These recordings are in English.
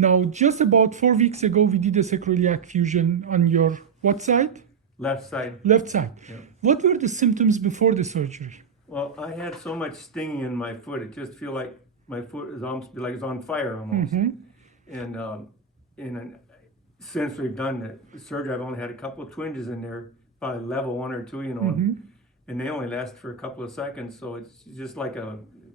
Now, just about 4 weeks ago, we did a sacroiliac fusion on your what side? Left side. Left side. Yeah. What were the symptoms before the surgery? Well, I had so much stinging in my foot. It just feel like my foot is almost like it's on fire almost. And since we've done the surgery, I've only had a couple of twinges in there, probably level 1 or 2, and they only last for a couple of seconds. So it's just like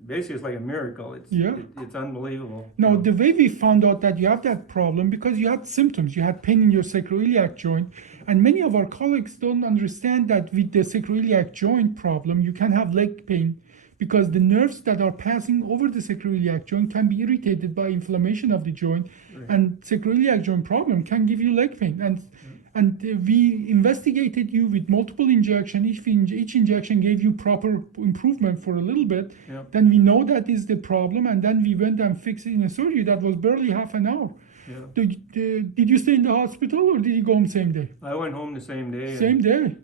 basically it's like a miracle. It's unbelievable. Now, the way we found out that you have that problem, because you had symptoms, you had pain in your sacroiliac joint, and many of our colleagues don't understand that with the sacroiliac joint problem, you can have leg pain because the nerves that are passing over the sacroiliac joint can be irritated by inflammation of the joint, and sacroiliac joint problem can give you leg pain. And we investigated you with multiple injections. Each injection gave you proper improvement for a little bit. Yeah. Then we know that is the problem, and then we went and fixed it in a surgery that was barely half an hour. Yeah. Did you stay in the hospital or did you go home same day? I went home the same day. Same day.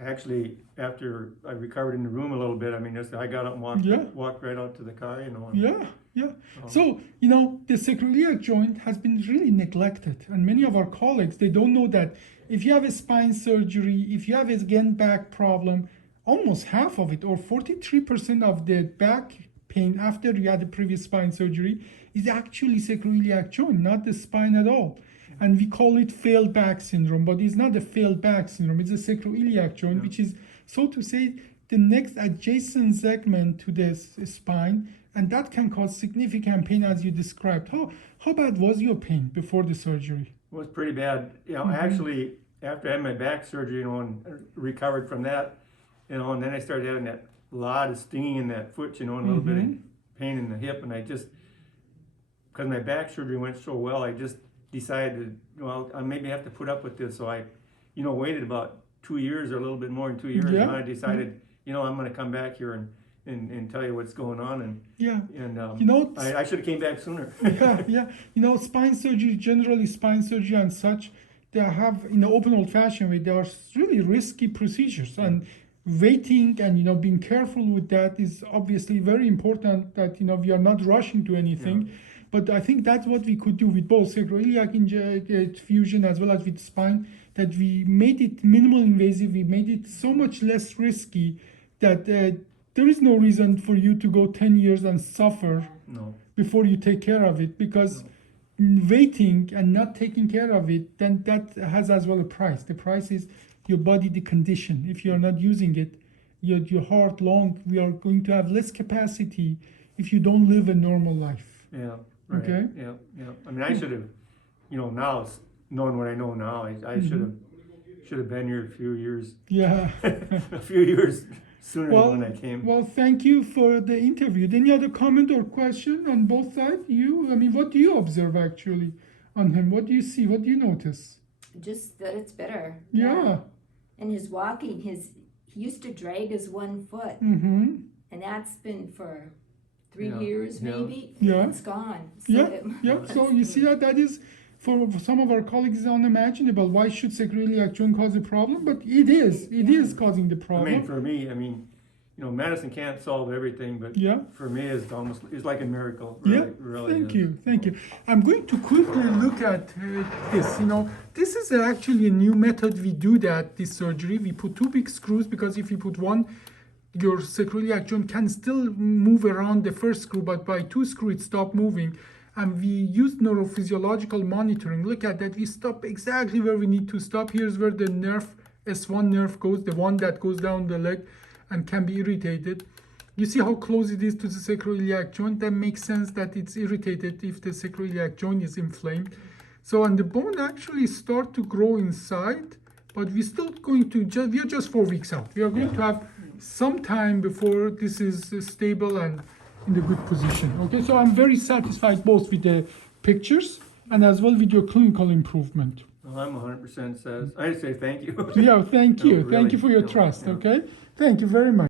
Actually, after I recovered in the room a little bit, I got up and walked right out to the car, So, the sacroiliac joint has been really neglected. And many of our colleagues, they don't know that if you have a spine surgery, if you have a back problem, almost half of it, or 43% of the back pain after you had the previous spine surgery is actually sacroiliac joint, not the spine at all. And we call it failed back syndrome, but it's not a failed back syndrome. It's a sacroiliac joint, which is, so to say, the next adjacent segment to the spine, and that can cause significant pain as you described. How bad was your pain before the surgery? It was pretty bad. Actually, after I had my back surgery, and recovered from that, and then I started having that lot of stinging in that foot, and a little bit of pain in the hip, and I just, because my back surgery went so well, I just decided, I maybe have to put up with this. So I, waited about 2 years or a little bit more than 2 years, and I decided, I'm going to come back here and tell you what's going on. I should have came back sooner. Spine surgery, generally spine surgery and such, they have, in the open old fashioned way, they are really risky procedures, and waiting and being careful with that is obviously very important, that we are not rushing to anything. But I think that's what we could do with both sacroiliac fusion as well as with spine, that we made it minimal invasive, we made it so much less risky that there is no reason for you to go 10 years and suffer before you take care of it, because waiting and not taking care of it, then that has as well a price. The price is your body, the condition. If you're not using it, your heart, lung, we are going to have less capacity if you don't live a normal life. Yeah. Right. Okay. Yeah. I should have, now knowing what I know now, I should have been here a few years. Yeah. A few years sooner than when I came. Well, thank you for the interview. Any other comment or question on both sides? What do you observe actually on him? What do you see? What do you notice? Just that it's better. Yeah. And his walking, he used to drag his one foot, and that's been for 3 years maybe. Yeah. It's gone. So So you see that is, for some of our colleagues, unimaginable. Why should sacroiliac joint cause a problem? But it is causing the problem. For me, medicine can't solve everything, but for me, it's like a miracle. Really Thank you. I'm going to quickly look at this. This is actually a new method we do this surgery. We put 2 big screws, because if you put one, your sacroiliac joint can still move around the first screw, but by 2 screws it stopped moving. And we used neurophysiological monitoring. Look at that. We stop exactly where we need to stop. Here's where the nerve, S1 nerve goes, the one that goes down the leg and can be irritated. You see how close it is to the sacroiliac joint? That makes sense that it's irritated if the sacroiliac joint is inflamed. So, and the bone actually start to grow inside, but we're still going to, we are just 4 weeks out. We are going to have some time before this is stable and in the good position. Okay, so I'm very satisfied both with the pictures and as well with your clinical improvement. Well, I'm 100% satisfied. I say thank you. Thank you. Really, Thank you for your trust. Okay, thank you very much.